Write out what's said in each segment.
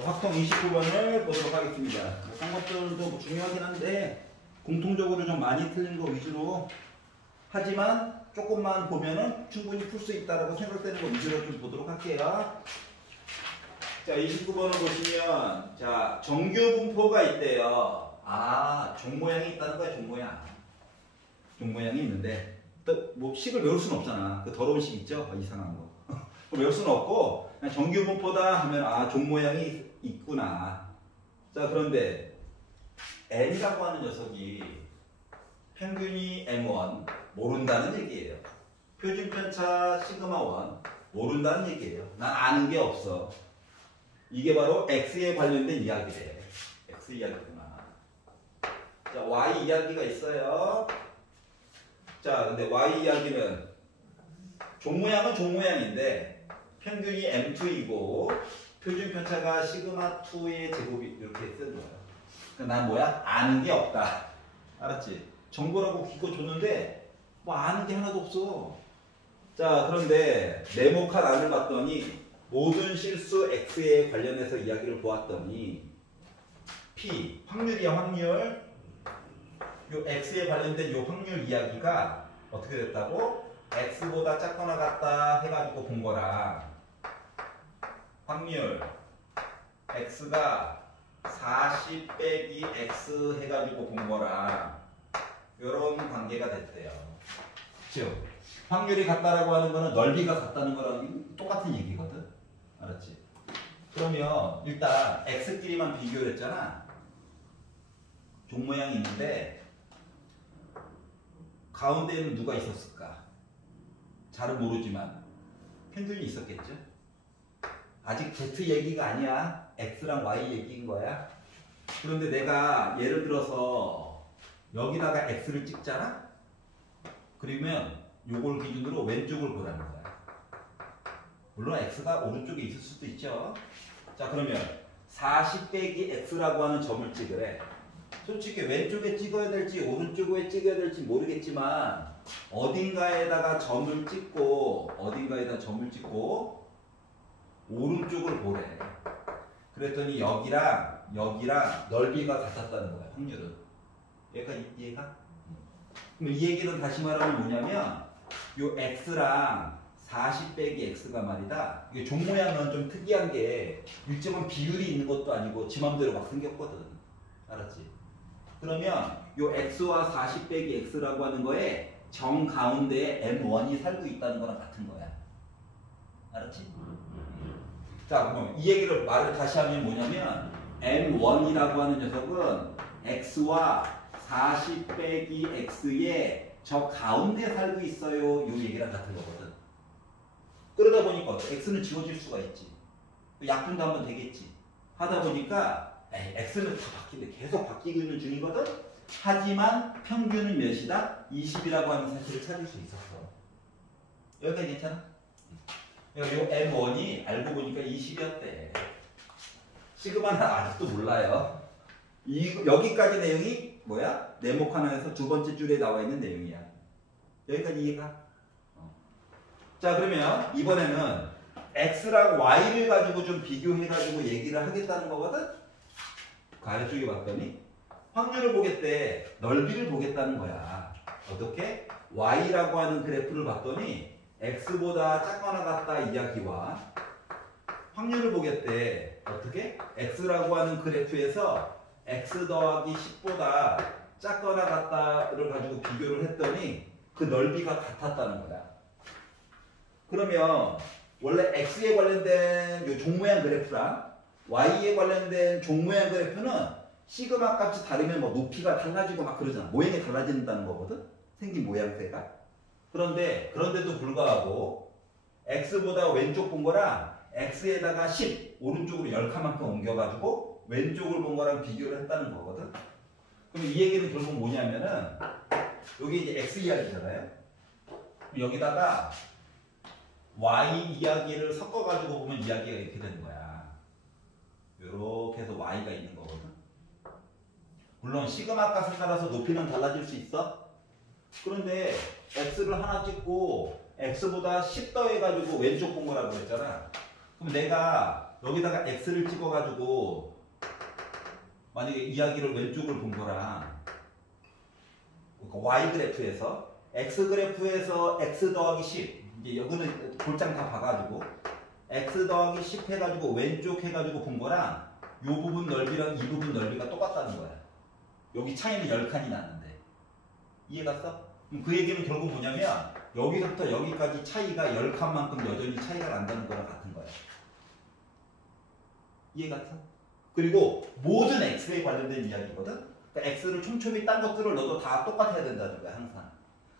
확통 29번을 보도록 하겠습니다. 딴 것들도 뭐 중요하긴 한데 공통적으로 좀 많이 틀린 거 위주로 하지만 조금만 보면은 충분히 풀 수 있다라고 생각되는 거 위주로 좀 보도록 할게요. 자, 29번을 보시면 자, 정규 분포가 있대요. 아, 종 모양이 있다는 거야, 종 모양. 종 모양이 있는데 또 뭐 식을 외울 수는 없잖아. 그 더러운 식 있죠? 이상한 거. 외울 수는 없고 그냥 정규 분포다 하면 아, 종 모양이 있구나. 자, 그런데 n이라고 하는 녀석이 평균이 m1 모른다는 얘기예요. 표준편차 시그마1 모른다는 얘기예요. 난 아는 게 없어. 이게 바로 x에 관련된 이야기래. x 이야기구나. 자, y 이야기가 있어요. 자, 근데 y 이야기는 종 모양은 종 모양인데 평균이 m2이고 표준편차가 시그마2의 제곱이 이렇게 쓰는 거예요. 그러니까 난 뭐야? 아는 게 없다. 알았지? 정보라고 기고 줬는데 뭐 아는 게 하나도 없어. 자, 그런데 네모칸 안을 봤더니 모든 실수 x에 관련해서 이야기를 보았더니 p, 확률이야, 확률. 요 x에 관련된 요 확률 이야기가 어떻게 됐다고? x보다 작거나 같다 해가지고 본 거랑 확률 x가 40 빼기 x 해가지고 본 거랑 요런 관계가 됐대요. 즉 확률이 같다라고 하는 거는 넓이가 같다는 거랑 똑같은 얘기거든. 알았지? 그러면 일단 x끼리만 비교를 했잖아. 종 모양이 있는데 가운데에는 누가 있었을까? 잘은 모르지만 평균이 있었겠죠? 아직 z 얘기가 아니야. x랑 y 얘기인 거야. 그런데 내가 예를 들어서 여기다가 x를 찍잖아? 그러면 요걸 기준으로 왼쪽을 보라는 거야. 물론 x가 오른쪽에 있을 수도 있죠. 자, 그러면 40 빼기 x라고 하는 점을 찍으래. 솔직히 왼쪽에 찍어야 될지 오른쪽에 찍어야 될지 모르겠지만 어딘가에다가 점을 찍고 오른쪽을 보래. 그랬더니 여기랑 넓이가 같았다는 거야, 확률은. 얘가? 그럼 이 얘기는 다시 말하면 뭐냐면 요 x랑 40 빼기 x가 말이다. 이게 종 모양은 좀 특이한 게 일정한 비율이 있는 것도 아니고 지 맘대로 막 생겼거든. 알았지? 그러면 요 x와 40 빼기 x라고 하는 거에 정 가운데에 m1이 살고 있다는 거랑 같은 거야. 알았지? 자, 그럼 이 얘기를 말을 다시 하면 뭐냐면 m1이라고 하는 녀석은 x와 40 빼기 x의 저 가운데 살고 있어요. 요 얘기랑 같은 거거든. 그러다 보니까 x는 지워질 수가 있지. 약분도 하면 되겠지. 하다 보니까 x는 다 바뀌는데 계속 바뀌고 있는 중이거든. 하지만 평균은 몇이다? 20이라고 하는 사실을 찾을 수 있었어. 여기까지 괜찮아? 요 m1이 알고 보니까 20이었대. 시그마는 아직도 몰라요. 여기까지 내용이 뭐야? 네모칸 안에서 두 번째 줄에 나와 있는 내용이야. 여기까지 이해가? 자, 그러면 이번에는 x랑 y를 가지고 좀 비교해가지고 얘기를 하겠다는 거거든? 아래쪽에 봤더니 확률을 보겠대, 넓이를 보겠다는 거야. 어떻게? y라고 하는 그래프를 봤더니 x보다 작거나 같다 이야기와 확률을 보겠대. 어떻게? x라고 하는 그래프에서 x 더하기 10보다 작거나 같다를 가지고 비교를 했더니 그 넓이가 같았다는 거야. 그러면 원래 x에 관련된 요 종 모양 그래프랑 y에 관련된 종 모양 그래프는 시그마 값이 다르면 뭐 높이가 달라지고 막 그러잖아. 모양이 달라진다는 거거든. 생긴 모양새가. 그런데도 불구하고 x보다 왼쪽 본 거랑 x에다가 10 오른쪽으로 10칸만큼 옮겨가지고 왼쪽을 본 거랑 비교를 했다는 거거든. 그럼 이 얘기는 결국 뭐냐면은 여기 이제 x 이야기잖아요. 여기다가 y 이야기를 섞어가지고 보면 이야기가 이렇게 되는 거야. 이렇게 해서 y가 있는 거거든. 물론 시그마 값에 따라서 높이는 달라질 수 있어. 그런데 x를 하나 찍고 x보다 10 더해가지고 왼쪽 본 거라고 했잖아. 그럼 내가 여기다가 x를 찍어가지고 만약에 이야기를 왼쪽을 본 거랑 그러니까 y 그래프에서 x 그래프에서 x 더하기 10 이제 여기는 볼장 다 봐가지고 x 더하기 10 해가지고 왼쪽 해가지고 본 거랑 요 부분 넓이랑 이 부분 넓이가 똑같다는 거야. 여기 차이는 10칸이 나는데 이해 갔어? 그럼 그 얘기는 결국 뭐냐면 여기서부터 여기까지 차이가 10칸만큼 여전히 차이가 난다는 거랑 같은 거야. 이해 갔어? 그리고 모든 x에 관련된 이야기거든? 그러니까 x를 촘촘히 딴 것들을 넣어도 다 똑같아야 된다는 거야 항상.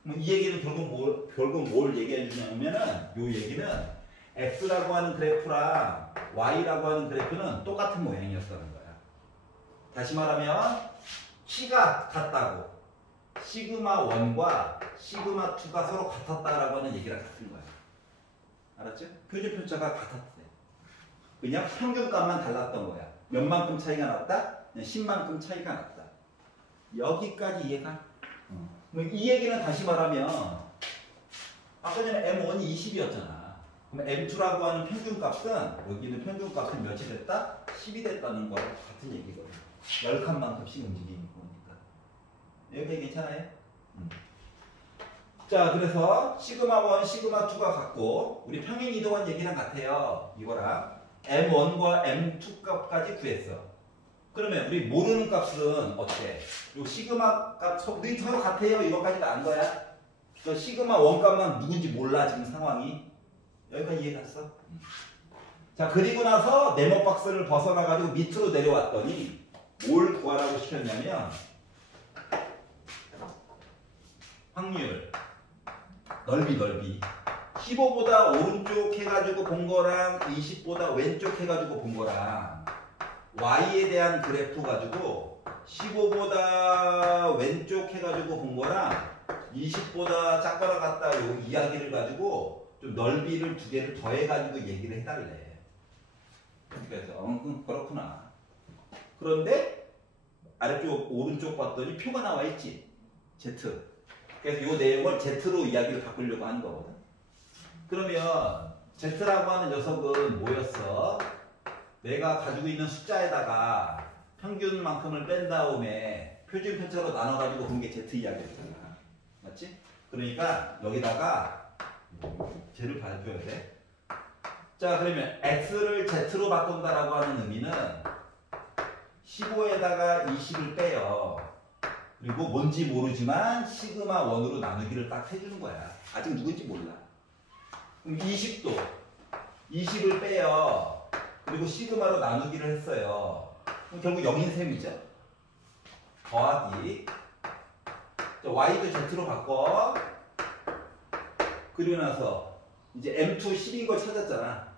그럼 이 얘기는 결국 뭘 얘기해 주냐면은 요 얘기는 x라고 하는 그래프랑 y라고 하는 그래프는 똑같은 모양이었다는 거야. 다시 말하면 키가 같다고 시그마 1과 시그마 2가 서로 같았다라고 하는 얘기랑 같은 거야. 알았죠? 표준편차가 같았대. 그냥 평균값만 달랐던 거야. 몇만큼 차이가 났다? 10만큼 차이가 났다. 여기까지 이해가? 이 얘기는 다시 말하면 아까 전에 M1이 20이었잖아. 그럼 M2라고 하는 평균값은 여기는 평균값은 몇이 됐다? 10이 됐다는 거랑 같은 얘기거든. 10칸만큼씩 움직이는 거니까. 여기 괜찮아요? 자, 그래서 시그마 1, 시그마 2가 같고 우리 평행 이동한 얘기랑 같아요. 이거랑 M1과 M2 값까지 구했어. 그러면 우리 모르는 값은 어때? 요 시그마 값 서로 같아요. 이거까지도 안 거야. 저 시그마 1 값만 누군지 몰라 지금 상황이. 여기까지 이해 갔어? 자, 그리고 나서 네모 박스를 벗어나가지고 밑으로 내려왔더니 뭘 구하라고 시켰냐면 확률, 넓이 15보다 오른쪽 해가지고 본 거랑 20보다 왼쪽 해가지고 본 거랑 y에 대한 그래프 가지고 15보다 왼쪽 해가지고 본 거랑 20보다 작거나 같다 요 이야기를 가지고 좀 넓이를 두 개를 더해가지고 얘기를 해달래. 그래서 그렇구나. 그런데 아래쪽 오른쪽 봤더니 표가 나와 있지. Z. 그래서 이 내용을 Z로 이야기를 바꾸려고 하는 거거든. 그러면 Z라고 하는 녀석은 뭐였어? 내가 가지고 있는 숫자에다가 평균만큼을 뺀 다음에 표준 편차로 나눠가지고 본 게 Z 이야기였잖아. 맞지? 그러니까 여기다가 Z를 발표해야 돼. 자, 그러면 X를 Z로 바꾼다라고 하는 의미는 15에다가 20을 빼요. 그리고 뭔지 모르지만 시그마 1으로 나누기를 딱 해주는 거야. 아직 누군지 몰라. 그럼 20도 20을 빼요. 그리고 시그마로 나누기를 했어요. 그럼 결국 0인 셈이죠. 더하기 y도 z로 바꿔. 그리고 나서 이제 m2 10인 걸 찾았잖아.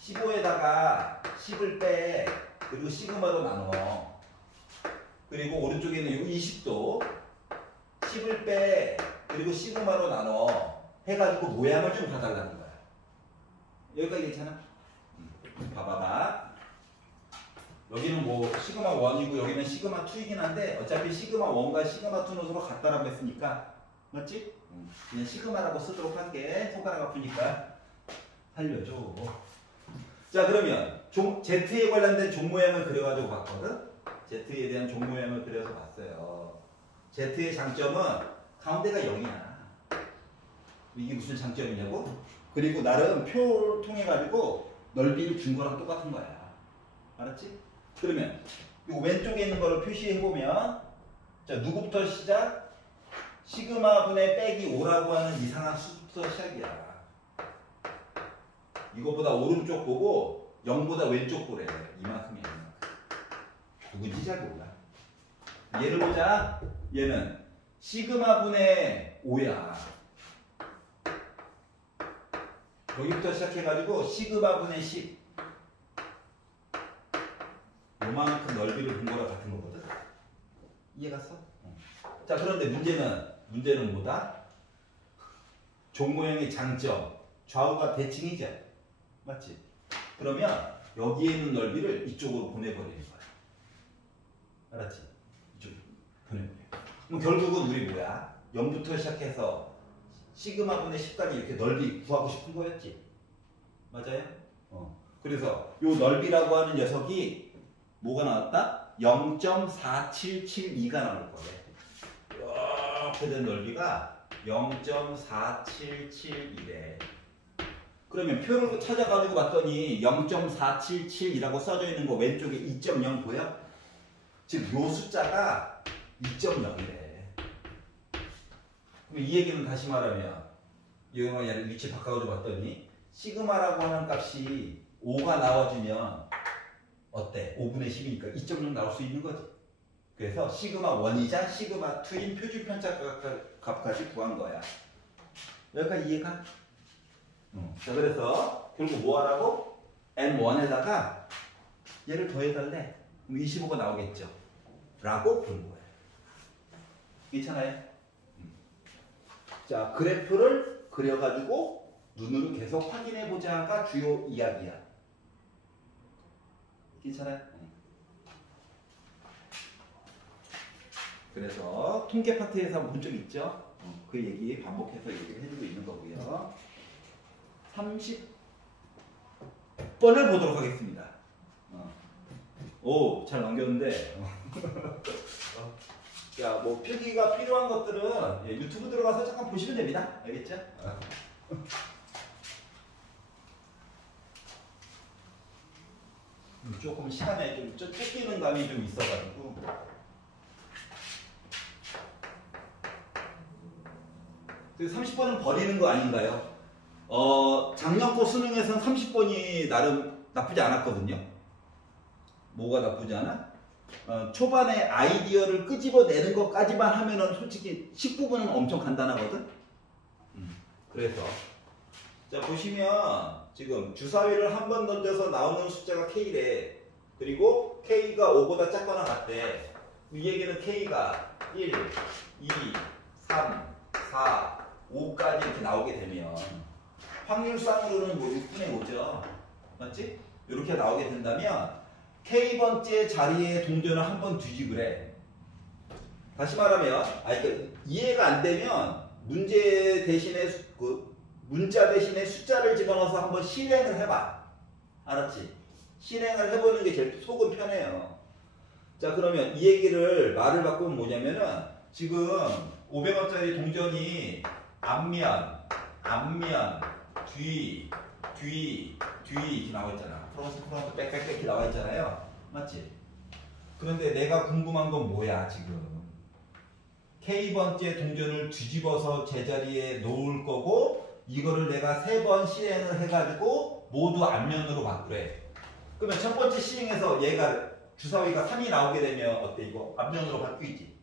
15에다가 10을 빼. 그리고 시그마로 나눠. 그리고 오른쪽에 있는 이 20도 10을 빼. 그리고 시그마로 나눠. 해가지고 모양을 좀 봐달라는 거야. 여기까지 괜찮아? 봐봐봐. 여기는 뭐 시그마 1이고 여기는 시그마 2이긴 한데 어차피 시그마 1과 시그마 2는 서로 같다라고 했으니까 맞지? 그냥 시그마라고 쓰도록 할게. 손가락 아프니까 살려줘. 자, 그러면 Z에 관련된 종 모양을 그려가지고 봤거든? Z에 대한 종 모양을 그려서 봤어요. Z의 장점은 가운데가 0이야. 이게 무슨 장점이냐고? 그리고 나름 표를 통해가지고 넓이를 준 거랑 똑같은 거야. 알았지? 그러면 이 왼쪽에 있는 거를 표시해보면 자, 누구부터 시작? 시그마 분의 빼기 5라고 하는 이상한 수부터 시작이야. 이거보다 오른쪽 보고 0보다 왼쪽 보래. 이만큼이야. 누군지 잘 몰라. 얘를 보자. 얘는 시그마 분의 5야. 여기부터 시작해가지고 시그마 분의 10. 요만큼 넓이를 본 거랑 같은 거거든. 이해 갔어? 자, 그런데 문제는 뭐다? 종 모양의 장점. 좌우가 대칭이죠. 맞지? 그러면 여기에 있는 넓이를 이쪽으로 보내버리는 거야. 알았지? 이쪽으로 보내버려. 그럼 결국은 우리 뭐야? 0부터 시작해서 시그마 분의 10까지 이렇게 넓이 구하고 싶은 거였지? 맞아요? 그래서 요 넓이라고 하는 녀석이 뭐가 나왔다? 0.4772가 나올 거예요. 이렇게 된 넓이가 0.4771이래. 그러면 표를 찾아가지고 봤더니 0.477이라고 써져 있는 거 왼쪽에 2.0 보여? 지금 요 숫자가 2.0이래. 그럼 이 얘기는 다시 말하면 이거는 얘를 위치 바꿔가지고 봤더니 시그마라고 하는 값이 5가 나와주면 어때? 5분의 10이니까 2.0 나올 수 있는 거지. 그래서 시그마 1이자 시그마 2인 표준 편차 값까지 구한 거야. 여기까지 이해가? 자, 그래서 결국 뭐 하라고? n1에다가 얘를 더해달래. 그럼 25가 나오겠죠. 라고 부른 거야. 괜찮아요? 자, 그래프를 그려가지고 눈으로 계속 확인해보자가 주요 이야기야. 괜찮아요? 그래서 통계 파트에서 본 적 있죠? 그 얘기 반복해서 얘기를 해주고 있는 거고요. 30번을 보도록 하겠습니다. 오, 잘 넘겼는데. 야, 뭐 필기가 필요한 것들은 유튜브 들어가서 잠깐 보시면 됩니다. 알겠죠? 조금 시간에 좀 쫓기는 감이 좀 있어가지고. 그래서 30번은 버리는 거 아닌가요? 작년 거 수능에서는 30번이 나름 나쁘지 않았거든요. 뭐가 나쁘지 않아? 초반에 아이디어를 끄집어내는 것까지만 하면은 솔직히 19번은 엄청 간단하거든. 그래서 자 보시면 지금 주사위를 한 번 던져서 나오는 숫자가 K래. 그리고 K가 5보다 작거나 같대. 이 얘기는 K가 1, 2, 3, 4, 5까지 이렇게 나오게 되면 확률상으로는 뭐 6분의 5죠. 맞지? 이렇게 나오게 된다면 K번째 자리에 동전을 한번 뒤집으래. 다시 말하면 그러니까 이해가 안 되면 문제 대신에 문자 대신에 숫자를 집어넣어서 한번 실행을 해봐. 알았지? 실행을 해보는 게 제일 속은 편해요. 자, 그러면 이 얘기를 말을 바꾸면 뭐냐면은 지금 500원짜리 동전이 앞면, 뒤 이렇게 나와 있잖아. 프론트, 백백 이렇게 나와 있잖아요. 맞지? 그런데 내가 궁금한 건 뭐야, 지금? K번째 동전을 뒤집어서 제자리에 놓을 거고, 이거를 내가 3번 실행을 해가지고 모두 앞면으로 바꾸래. 그러면 첫 번째 실행에서 얘가 주사위가 3이 나오게 되면 어때? 이거 앞면으로 바뀌지?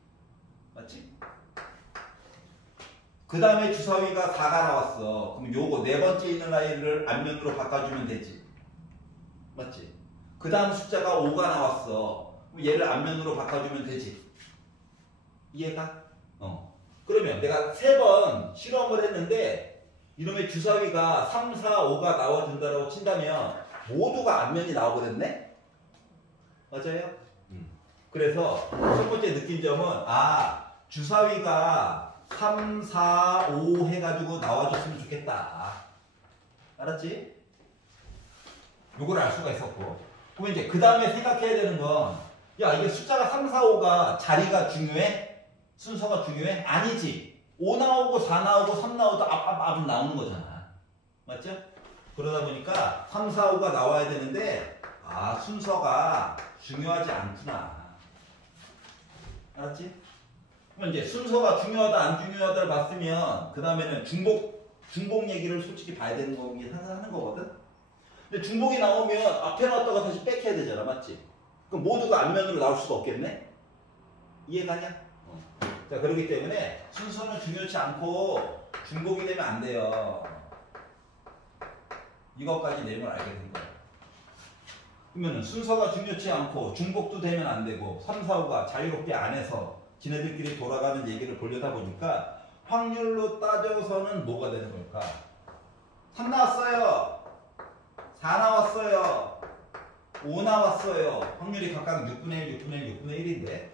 맞지? 그 다음에 주사위가 4가 나왔어. 그럼 요거 네 번째 있는 아이를 앞면으로 바꿔주면 되지. 맞지? 그 다음 숫자가 5가 나왔어. 그럼 얘를 앞면으로 바꿔주면 되지. 이해가? 그러면 내가 3번 실험을 했는데 이놈의 주사위가 3, 4, 5가 나와준다고 친다면 모두가 앞면이 나와버렸네? 맞아요? 그래서 첫 번째 느낀 점은 주사위가 3, 4, 5 해가지고 나와줬으면 좋겠다. 알았지? 요걸 알 수가 있었고. 그럼 이제 그 다음에 생각해야 되는 건, 야, 이게 숫자가 3, 4, 5가 자리가 중요해? 순서가 중요해? 아니지. 5 나오고 4 나오고 3 나오도 앞 나오는 거잖아. 맞죠? 그러다 보니까 3, 4, 5가 나와야 되는데, 순서가 중요하지 않구나. 알았지? 그럼 이제 순서가 중요하다 안 중요하다를 봤으면 그 다음에는 중복 얘기를 솔직히 봐야 되는 거긴 하는 거거든. 근데 중복이 나오면 앞에 놨다가 다시 뺏겨야 되잖아. 맞지? 그럼 모두가 앞면으로 나올 수가 없겠네? 이해가냐? 자, 그렇기 때문에 순서는 중요치 않고 중복이 되면 안 돼요. 이것까지 내용을 알게 된 거야. 그러면 순서가 중요치 않고 중복도 되면 안 되고 3, 4, 5가 자유롭게 안에서 지네들끼리 돌아가는 얘기를 보려다 보니까 확률로 따져서는 뭐가 되는 걸까? 3 나왔어요. 4 나왔어요. 5 나왔어요. 확률이 각각 6분의 1, 6분의 1, 6분의 1인데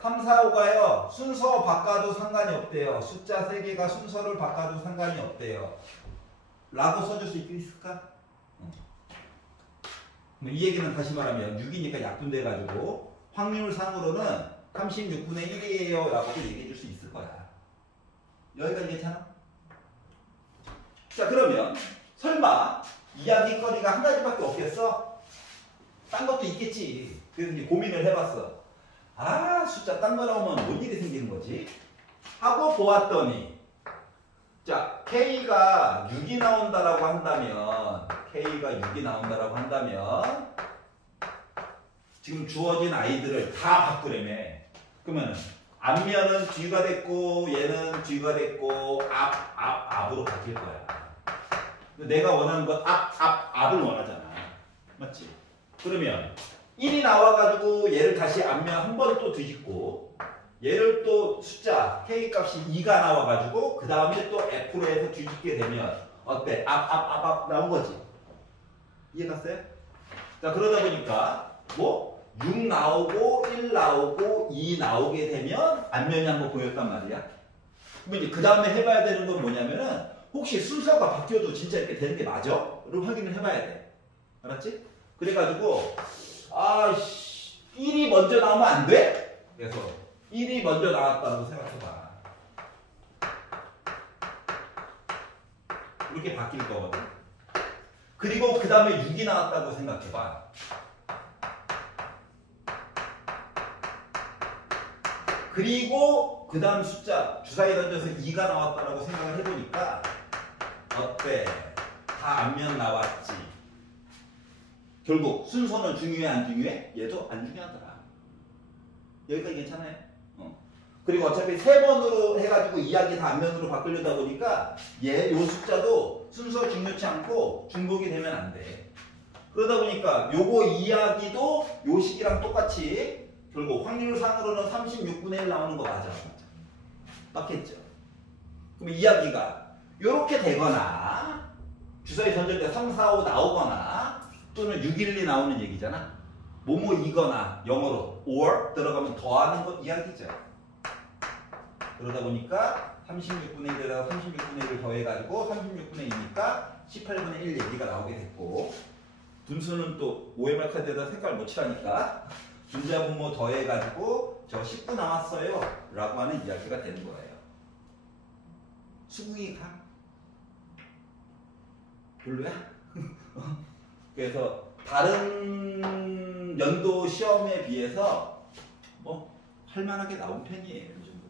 3, 4, 5가요. 순서 바꿔도 상관이 없대요. 숫자 3개가 순서를 바꿔도 상관이 없대요. 라고 써줄 수 있을까? 이 얘기는 다시 말하면 6이니까 약분돼가지고 확률상으로는 36분의 1이에요 라고도 얘기해 줄 수 있을 거야. 여기까지 괜찮아? 자, 그러면 설마 이야기거리가 한 가지밖에 없겠어? 딴 것도 있겠지. 그래서 이제 고민을 해봤어. 아, 숫자 딴 거 나오면 뭔 일이 생기는 거지? 하고 보았더니, 자, K가 6이 나온다라고 한다면, 지금 주어진 아이들을 다 바꾸려며. 그러면 앞면은 뒤가 됐고, 얘는 뒤가 됐고, 앞으로 바뀔 거야. 내가 원하는 건 앞을 원하잖아. 맞지? 그러면 1이 나와가지고 얘를 다시 앞면 한 번 또 뒤집고 얘를 또 숫자 K 값이 2가 나와가지고 그 다음에 또 F로 해서 뒤집게 되면 어때? 앞 나온 거지. 이해갔어요? 자, 그러다 보니까 뭐 6 나오고 1 나오고 2 나오게 되면 앞면이 한번 보였단 말이야. 그럼 이제 그 다음에 해봐야 되는 건 뭐냐면은 혹시 순서가 바뀌어도 진짜 이렇게 되는 게 맞아? 를 확인을 해봐야 돼. 알았지? 그래가지고 아씨 1이 먼저 나오면 안 돼? 그래서 1이 먼저 나왔다고 생각해봐. 이렇게 바뀔 거거든. 그리고 그 다음에 6이 나왔다고 생각해봐. 그리고 그 다음 숫자 주사위 던져서 2가 나왔다라고 생각을 해보니까 어때? 다 앞면 나왔지. 결국 순서는 중요해 안 중요해? 얘도 안 중요하더라. 여기까지 괜찮아요? 그리고 어차피 3번으로 해가지고 이야기 다 앞면으로 바꾸려다 보니까 요 숫자도 순서 중요치 않고 중복이 되면 안 돼. 그러다 보니까 요거 이야기도 요 식이랑 똑같이 결국 확률상으로는 36분의 1 나오는 거 맞아. 맞겠죠? 그럼 이야기가 요렇게 되거나 주사위 던질 때 3, 4, 5 나오거나 또는 6, 1, 2 나오는 얘기잖아. 뭐뭐이거나 영어로 or 들어가면 더하는 것 이야기죠. 그러다 보니까 36분의 1에다가 36분의 1을 더해가지고 36분의 2니까 18분의 1 얘기가 나오게 됐고 분수는 또 OMR 카드에다 색깔 못 칠하니까 분자분모 더해가지고 저 19 나왔어요 라고 하는 이야기가 되는 거예요. 수긍이 가? 별로야? 그래서 다른 연도 시험에 비해서 뭐 할만하게 나온 편이에요. 이 정도면.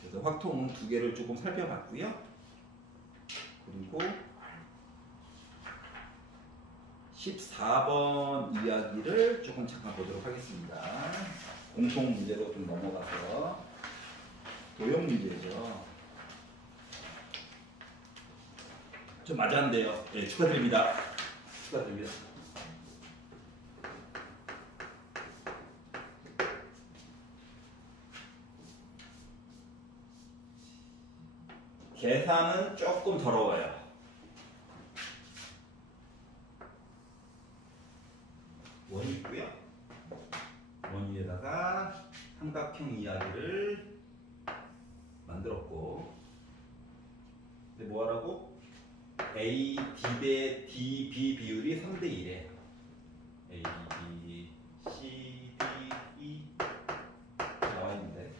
그래서 확통 2개를 조금 살펴봤고요. 그리고 14번 이야기를 조금 잠깐 보도록 하겠습니다. 공통 문제로 좀 넘어가서 도형 문제죠. 좀 맞았는데요. 네, 축하드립니다. 축하드립니다. 계산은 조금 더러워요. 원이 있고요. 원 위에다가 삼각형 이야기를 만들었고 근데 뭐하라고? A, D 대 D, B 비율이 3대 1에 A, B, C, D, E 나와 있는데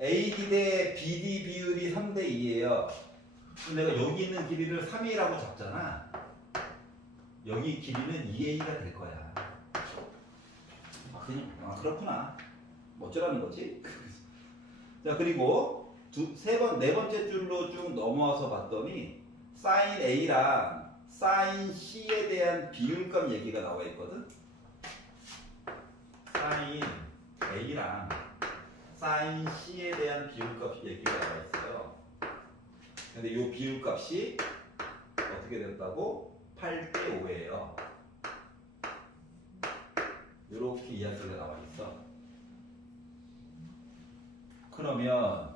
A, D 대 B, D 비율이 3대 2예요. 내가 여기 있는 길이를 3A라고 잡잖아. 여기 길이는 2A가 될 거야. 그렇구나. 뭐 어쩌라는 거지? 자, 그리고 네 번째 줄로 쭉 넘어와서 봤더니 sin A랑 sin C에 대한 비율값 얘기가 나와 있거든. sin A랑 sin C에 대한 비율값 얘기가 나와 있어요. 근데 이 비율값이 어떻게 됐다고? 8대 5예요. 이렇게 이야기가 나와 있어. 그러면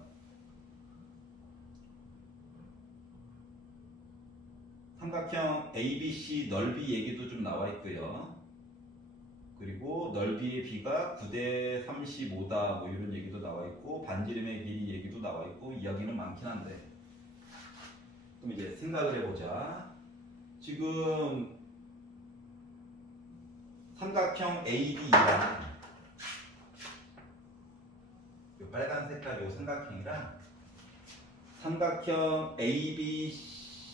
삼각형 ABC 넓이 얘기도 좀 나와 있고요. 그리고 넓이의 B가 9대 35다 뭐 이런 얘기도 나와 있고 반지름의 길이 얘기도 나와 있고 이야기는 많긴 한데 그럼 이제 생각을 해보자. 지금 삼각형 AB랑 이 빨간 색깔 요 삼각형이랑 삼각형 ABC랑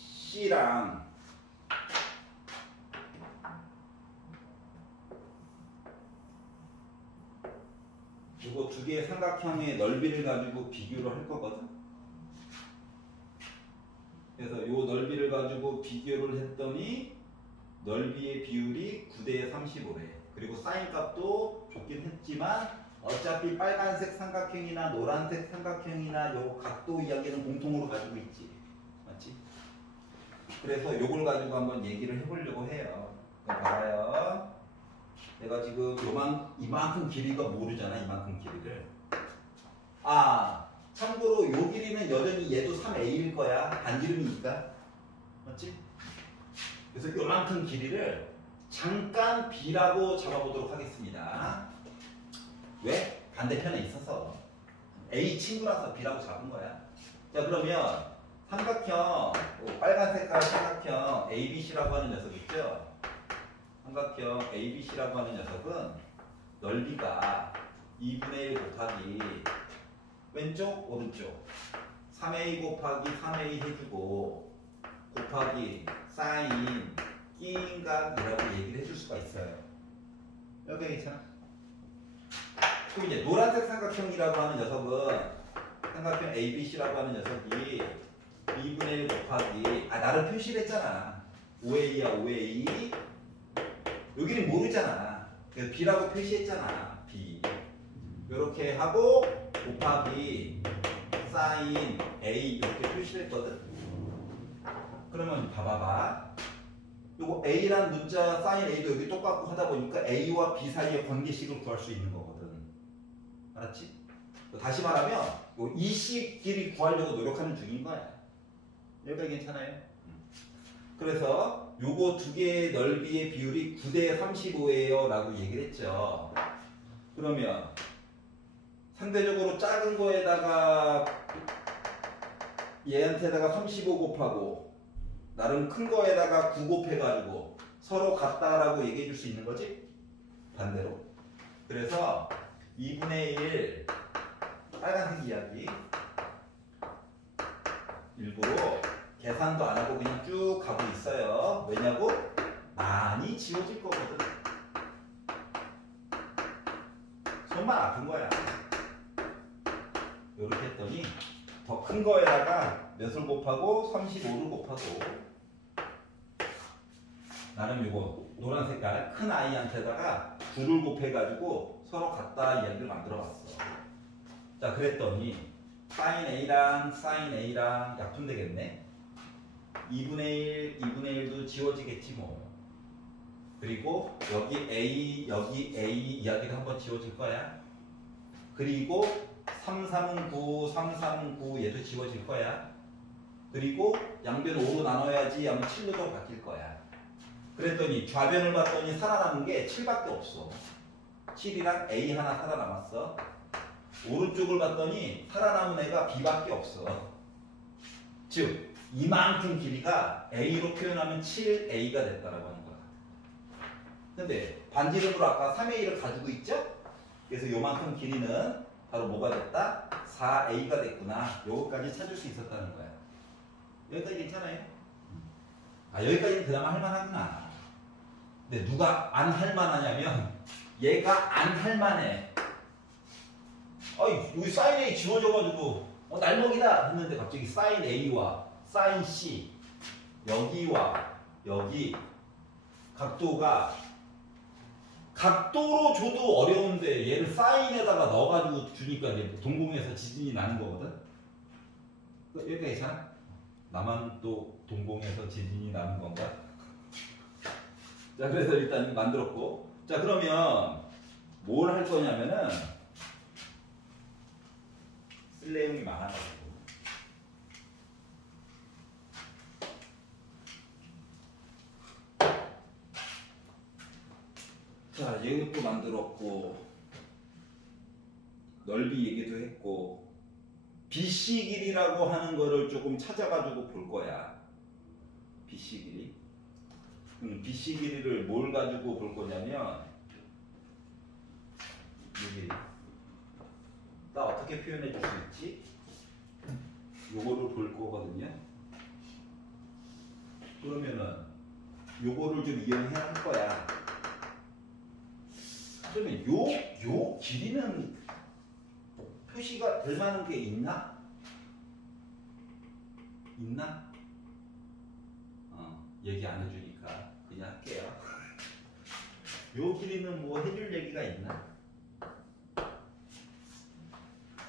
이거 두 개의 삼각형의 넓이를 가지고 비교를 할 거거든. 그래서 이 넓이를 가지고 비교를 했더니 넓이의 비율이 9대 35래. 그리고 사인 값도 줬긴 했지만 어차피 빨간색 삼각형이나 노란색 삼각형이나 요 각도 이야기는 공통으로 가지고 있지. 맞지? 그래서 요걸 가지고 한번 얘기를 해보려고 해요. 봐봐요. 내가 지금 이만큼 길이가 모르잖아. 이만큼 길이를. 참고로 요 길이는 여전히 얘도 3a일 거야. 반지름이니까. 맞지? 그래서 요만큼 길이를 잠깐 b라고 잡아보도록 하겠습니다. 왜? 반대편에 있어서. a 친구라서 b라고 잡은 거야. 자, 그러면 삼각형, 빨간 색깔 삼각형 ABC라고 하는 녀석 있죠? 삼각형 ABC라고 하는 녀석은 넓이가 2분의 1 곱하기 왼쪽, 오른쪽 3a 곱하기 3a 해주고 곱하기 사인 끼인각이라고 얘기를 해줄 수가 있어요. 여기 괜찮아? 그럼 이제 노란색 삼각형이라고 하는 녀석은 삼각형 ABC라고 하는 녀석이 2분의 1 곱하기 나름 표시를 했잖아. 5a야 5a 여기는 모르잖아. 그래서 b라고 표시했잖아. b 이렇게 하고 곱하기 사인 a 이렇게 표시를 했거든. 그러면 봐봐봐. 요거 a란 문자 사인 a도 여기 똑같고 하다 보니까 a와 b 사이의 관계식을 구할 수 있는 거거든. 알았지? 다시 말하면 요 이식 길이 구하려고 노력하는 중인 거야. 여기까지 괜찮아요? 그래서 요거 두 개의 넓이의 비율이 9대 35예요 라고 얘기를 했죠. 그러면 상대적으로 작은 거에다가 얘한테다가 35 곱하고 나름 큰 거에다가 9 곱해가지고 서로 같다라고 얘기해 줄 수 있는 거지? 반대로. 그래서 2분의 1 빨간색 이야기 일부러 계산도 안 하고 그냥 쭉 가고 있어요. 왜냐고? 많이 지워질 거거든. 손만 아픈 거야. 이렇게 했더니 더 큰 거에다가 몇을 곱하고 35를 곱하고 나는 이거 노란 색깔 큰 아이한테다가 9를 곱해가지고 서로 같다 이야기를 만들어 봤어. 자, 그랬더니 사인 A랑 약분 되겠네. 2분의 1, 2분의 1도 지워지겠지 뭐. 그리고 여기 A 이야기도 한번 지워질 거야. 그리고 3, 3은 9, 3, 3은 9 얘도 지워질 거야. 그리고 양변 5로 나눠야지 하면 7로도 바뀔 거야. 그랬더니 좌변을 봤더니 살아남은 게 7밖에 없어. 7이랑 A 하나 살아남았어. 오른쪽을 봤더니 살아남은 애가 B밖에 없어. 즉 이만큼 길이가 A로 표현하면 7A가 됐다라고 하는 거야. 근데 반지름으로 아까 3A를 가지고 있죠? 그래서 요만큼 길이는 바로 뭐가 됐다? 4A가 됐구나. 요거까지 찾을 수 있었다는 거야. 여기까지 괜찮아요? 여기까지는 그나마 할만하구나. 근데 누가 안 할만하냐면 얘가 안 할만해. 여기 사인 A 지워져가지고 날먹이다 했는데 갑자기 사인 A와 사인 C 여기와 여기 각도로 줘도 어려운데 얘를 사인에다가 넣어가지고 주니까 이제 동공에서 지진이 나는 거거든. 여기까지 괜찮아? 나만 또 동공에서 지진이 나는 건가? 자, 그래서 일단 만들었고, 자, 그러면 뭘 할 거냐면은 쓸 내용이 많아가지고 자, 이것도 만들었고 넓이 얘기도 했고 BC 길이라고 하는 거를 조금 찾아가지고 볼 거야. BC 길이. BC 길이를 뭘 가지고 볼 거냐면 어떻게 표현해 줄 수 있지? 요거를 볼 거거든요. 그러면은 요거를 좀 이용해야 할 거야. 그러면 요 길이는 표시가 될 만한 게 있나? 있나? 얘기 안 해주니까 그냥 할게요. 요 길이는 뭐 해줄 얘기가 있나?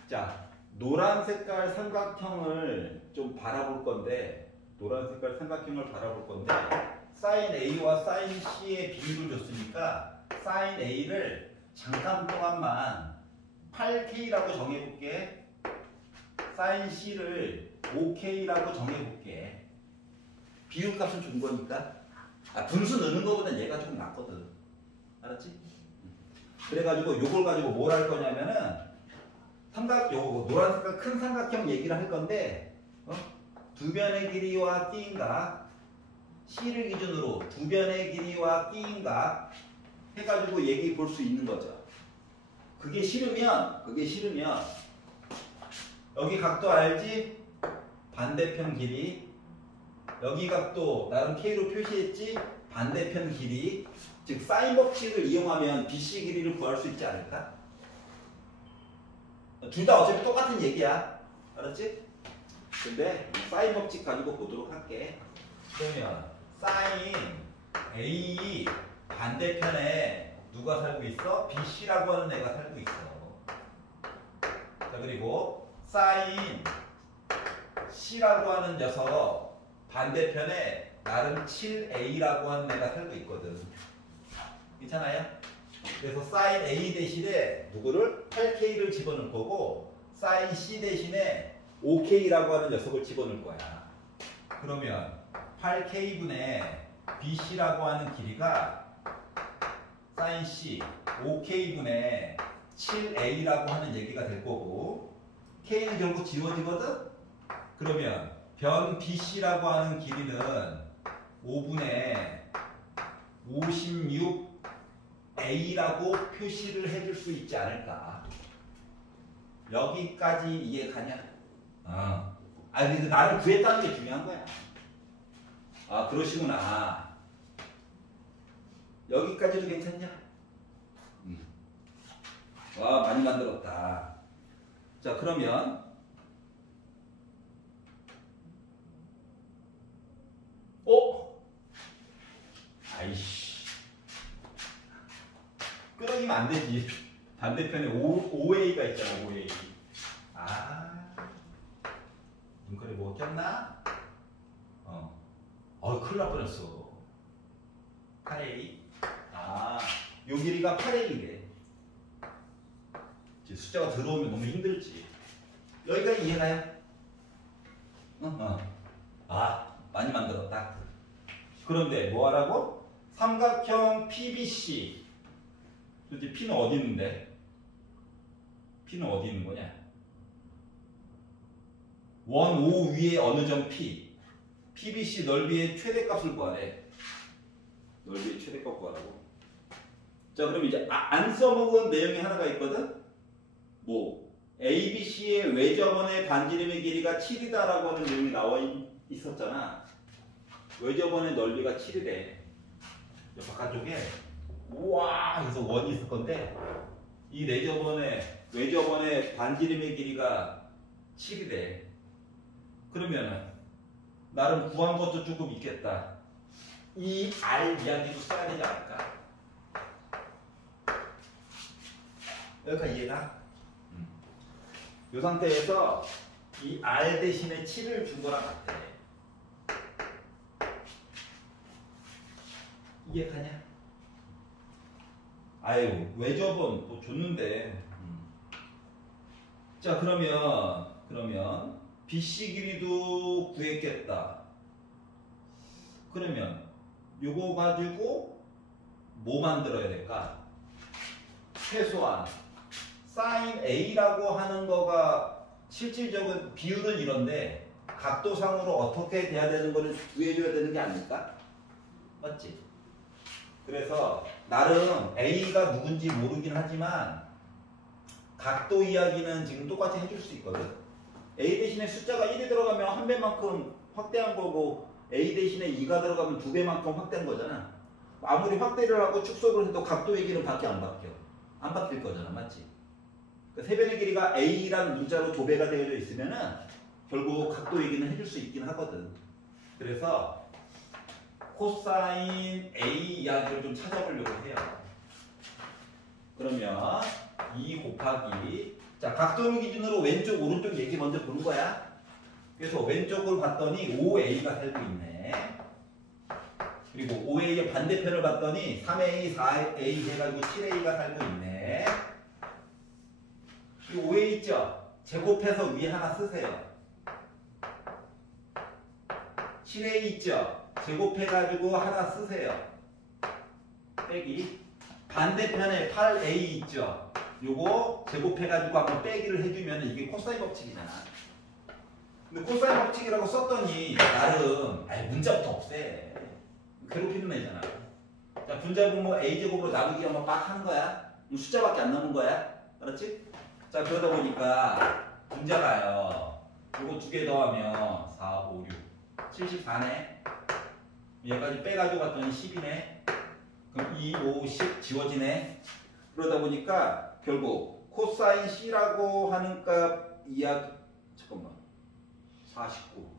자, 노란 색깔 삼각형을 좀 바라볼 건데, 노란 색깔 삼각형을 바라볼 건데, sin A와 sin C의 비율을 줬으니까 sin A를 잠깐 동안만 8K라고 정해볼게. sin C를 5K라고 정해볼게. 비율값을 준 거니까. 분수 넣는 거보단 얘가 조금 낫거든. 알았지? 그래가지고 요걸 가지고 뭘 할 거냐면은 요거 노란 색깔 큰 삼각형 얘기를 할 건데, 두 변의 길이와 띠인각 C를 기준으로 두 변의 길이와 띠인각 해가지고 얘기 볼 수 있는 거죠. 그게 싫으면 여기 각도 알지? 반대편 길이, 여기 각도 나름 K로 표시했지? 반대편 길이, 즉 사인 법칙을 이용하면 BC 길이를 구할 수 있지 않을까? 둘 다 어차피 똑같은 얘기야. 알았지? 근데 사인 법칙 가지고 보도록 할게. 그러면 사인 A 반대편에 누가 살고 있어? BC라고 하는 애가 살고 있어. 자, 그리고 사인 C라고 하는 녀석 반대편에 나름 7A라고 하는 애가 살고 있거든. 괜찮아요? 그래서 sin A 대신에 누구를? 8K를 집어넣을 거고 sin C 대신에 5K라고 하는 녀석을 집어넣을 거야. 그러면 8K분의 BC라고 하는 길이가 sin C 5K분의 7A라고 하는 얘기가 될 거고, K는 결국 지워지거든? 그러면 변 BC라고 하는 길이는 5분의 56A라고 표시를 해줄 수 있지 않을까. 여기까지 이해가냐? 근데 나를 구했다는 게 중요한 거야. 그러시구나. 여기까지도 괜찮냐? 와, 많이 만들었다. 자, 그러면 아이씨, 끊어지면 안 되지. 반대편에 5A가 있잖아. 5A. 눈깔이 뭐 꼈나? 큰일 날 뻔했어. 8A. 요 길이가 8A래. 숫자가 들어오면 너무 힘들지. 여기까지 이해가요? 많이 만들었다. 그런데 뭐 하라고? 삼각형 PBC. 도대체 P는 어디 있는데? P는 어디 있는 거냐? 원 O 위에 어느 점 P. PBC 넓이의 최대값을 구하래. 넓이의 최대값 구하라고. 자, 그럼 이제 안 써먹은 내용이 하나가 있거든? ABC의 외접원의 반지름의 길이가 7이다라고 하는 내용이 나와 있었잖아. 외접원의 넓이가 7이래. 바깥쪽에 우와 그래서 원이 있을 건데, 이 외접원의 반지름의 길이가 7이래. 그러면은 나름 구한 것도 조금 있겠다. 이 R 이야기도 써야 되지 않을까? 여기까지 이해가? 이 상태에서 이 R 대신에 7을 준 거랑 같아. 이해가냐? 외접원 또 줬는데. 자, 그러면 BC 길이도 구했겠다. 그러면 요거 가지고 뭐 만들어야 될까? 최소한 sin A라고 하는 거가 실질적인 비율은 이런데 각도상으로 어떻게 돼야 되는 거를 구해줘야 되는 게 아닐까? 맞지? 그래서 나름 A가 누군지 모르긴 하지만 각도 이야기는 지금 똑같이 해줄 수 있거든. A 대신에 숫자가 1이 들어가면 한 배만큼 확대한 거고 A 대신에 2가 들어가면 두 배만큼 확대한 거잖아. 아무리 확대를 하고 축소를 해도 각도 얘기는 밖에 안 바뀌어. 안 바뀔 거잖아. 맞지? 그러니까 세변의 길이가 A라는 문자로 도배가 되어져 있으면은 결국 각도 얘기는 해줄 수 있긴 하거든. 그래서 코사인 A 이야기를 좀 찾아보려고 해요. 그러면 2 곱하기 자 각도를 기준으로 왼쪽 오른쪽 얘기 먼저 보는 거야. 그래서 왼쪽을 봤더니 5A가 살고 있네. 그리고 5A의 반대편을 봤더니 3A, 4A 해가지고 7A가 살고 있네. 이 5A 있죠? 제곱해서 위에 하나 쓰세요. 7A 있죠? 제곱해가지고 하나 쓰세요. 빼기. 반대편에 8A 있죠? 요거 제곱해가지고 한번 빼기를 해주면 이게 코사인 법칙이잖아. 근데 코사인 법칙이라고 썼더니 나름 문자부터 없애. 괴롭히는 애잖아. 자, 분자분 뭐 A제곱으로 나누기 한번 빡 하는 거야. 숫자밖에 안 남은 거야. 알았지? 자, 그러다 보니까 분자가요. 요거 두 개 더하면 4, 5, 6, 74네. 여기까지 빼가지고 갔더니 10이네. 그럼 2, 5, 10 지워지네. 그러다 보니까 결국 코사인 C라고 하는 값 이야기 잠깐만 49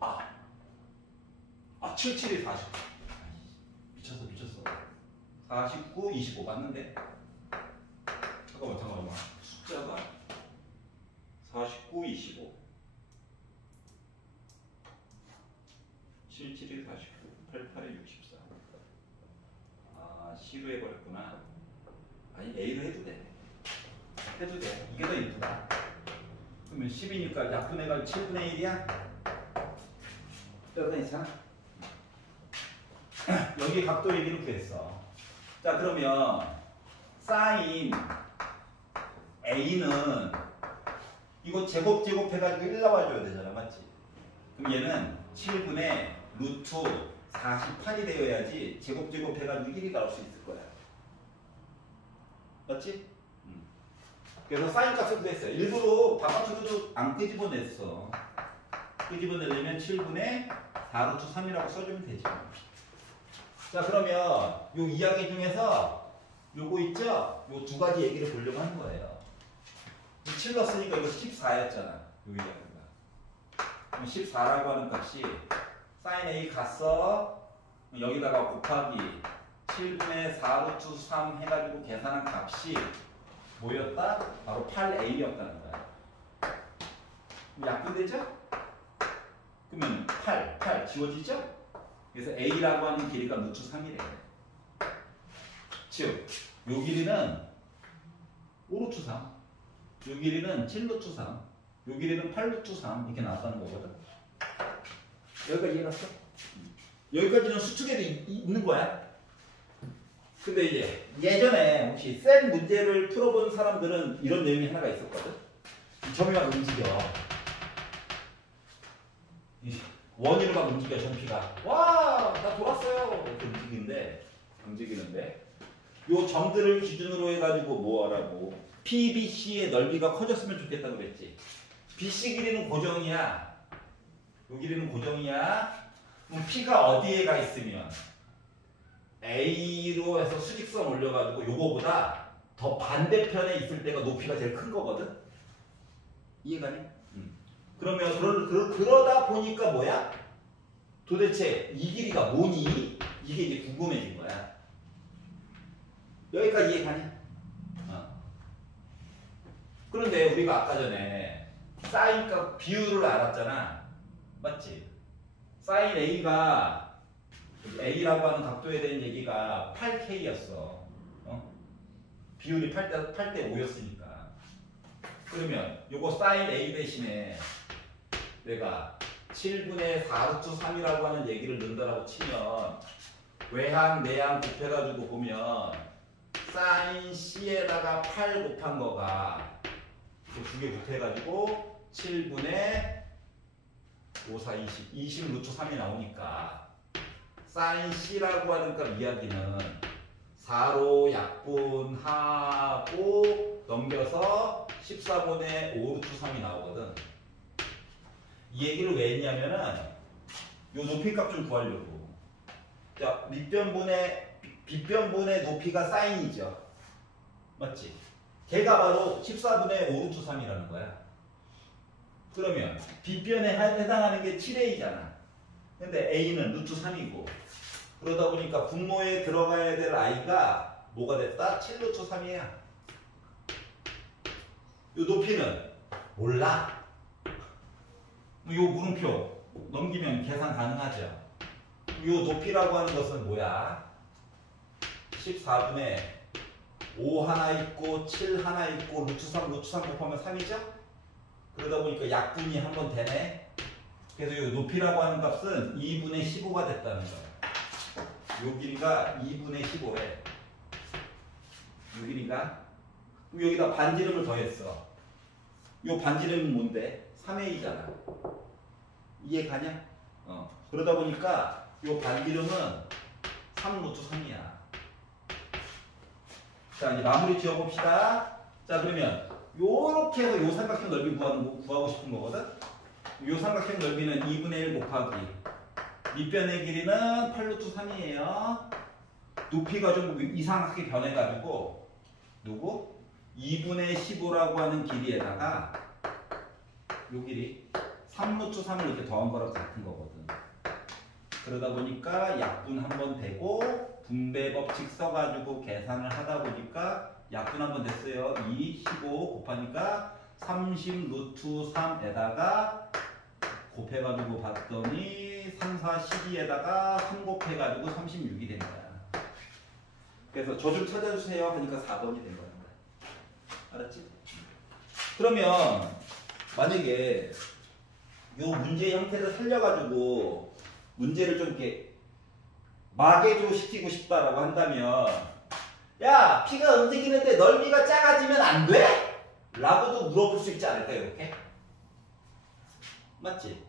77이 49 미쳤어 49, 25 맞는데? 잠깐만 숫자가 49, 25 77이 49 88에 64 C로 해버렸구나. 아니 A로 해도 돼. 이게 더 이쁘다. 그러면 10이니까 약분해가지고 7분의 1이야? 뼈가 있잖아. 여기 각도 얘기를 구했어. 자 그러면 사인 A는 이거 제곱해가지고 1 나와줘야 되잖아. 맞지? 그럼 얘는 7분의 루트 48이 되어야지 제곱해가지고 1이 나올 수 있을 거야. 맞지? 그래서 사인 값을 구했어요. 일부러 바깥으로도 안 끄집어냈어. 끄집어내려면 7분의 4루트 3이라고 써주면 되지. 자 그러면 요 이야기 중에서 요거 있죠? 요 두 가지 얘기를 보려고 하는 거예요. 7 넣었으니까 이거 14였잖아. 요 이야기가. 그럼 14라고 하는 값이 사인 A 갔어. 여기다가 곱하기 7분의 4루트 3 해가지고 계산한 값이 뭐였다? 바로 8A였다는 거야. 약분되죠? 그러면 8 지워지죠? 그래서 A라고 하는 길이가 루트 3이래. 즉, 요 길이는 5루트 3, 요 길이는 7루트 3, 요 길이는 8루트 3 이렇게 나왔다는 거거든. 여기까지 이해갔어? 여기까지는 수축에도 있는 거야. 근데 이제 예전에 혹시 쌤 문제를 풀어본 사람들은 이런 내용이 하나가 있었거든. 점이 막 움직여. 원위로 막 움직여. 점피가 와, 나 돌았어요. 이렇게 움직이는데 요 점들을 기준으로 해가지고 뭐 하라고 PBC의 넓이가 커졌으면 좋겠다고 그랬지. BC 길이는 고정이야. 요 길이는 고정이야. 그럼 P가 어디에 가 있으면 A로 해서 수직선 올려가지고 요거보다 더 반대편에 있을 때가 높이가 제일 큰 거거든. 이해가니? 그러면 그러다 보니까 뭐야? 도대체 이 길이가 뭐니? 이게 이제 궁금해진 거야. 여기까지 이해가니? 그런데 우리가 아까 전에 사인값 비율을 알았잖아. 맞지? 사인 A가 A라고 하는 각도에 대한 얘기가 8K였어. 비율이 8대 5였으니까. 그러면 요거 사인 A 대신에 내가 7분의 4루트 3이라고 하는 얘기를 넣는다라고 치면 외항, 내항 곱해가지고 보면 사인 C에다가 8 곱한 거가 두 개 곱해가지고 7분의 5, 4, 20 루트 3이 나오니까 사인 C라고 하는 값 이야기는 4로 약분하고 넘겨서 14분의 5 루트 3이 나오거든. 이 얘기를 왜 했냐면은 요 높이값 좀 구하려고. 자, 빗변분의 높이가 사인이죠. 맞지? 걔가 바로 14분의 5 루트 3이라는 거야. 그러면 빗변에 해당하는 게 7a잖아. 근데 a는 루트 3이고 그러다 보니까 분모에 들어가야 될 i가 뭐가 됐다? 7 루트 3이야. 요 높이는 몰라. 요 물음표 넘기면 계산 가능하죠. 요 높이라고 하는 것은 뭐야? 14분의 5 하나 있고 7 하나 있고 루트 3 곱하면 3이죠? 그러다 보니까 약분이 한 번 되네. 그래서 요 높이라고 하는 값은 2분의 15가 됐다는 거야. 요 길이가 2분의 15에 요 길이가 여기다 반지름을 더했어. 요 반지름은 뭔데? 3a잖아. 이해 가냐? 그러다 보니까 요 반지름은 3 루트 3이야. 자, 이제 마무리 지어봅시다. 자, 그러면 요렇게 해서 요 삼각형 넓이 구하고 싶은 거거든? 요 삼각형 넓이는 2분의 1 곱하기 밑변의 길이는 8 루트 3이에요. 높이가 좀 이상하게 변해가지고 누구? 2분의 15라고 하는 길이에다가 요 길이 3 루트 3을 이렇게 더한 거랑 같은 거거든. 그러다 보니까 약분 한번 되고 분배 법칙 써가지고 계산을 하다 보니까 약분 한번 됐어요. 2, 15 곱하니까 30 루트 3에다가 곱해가지고 봤더니 3, 4, 12에다가 3 곱해가지고 36이 된 거야. 그래서 저 좀 찾아주세요 하니까 4번이 된 거야. 알았지? 그러면 만약에 요 문제 형태를 살려가지고 문제를 좀 이렇게 마개조 시키고 싶다라고 한다면 야, 피가 움직이는데 넓이가 작아지면 안 돼? 라고도 물어볼 수 있지 않을까 이렇게? 맞지?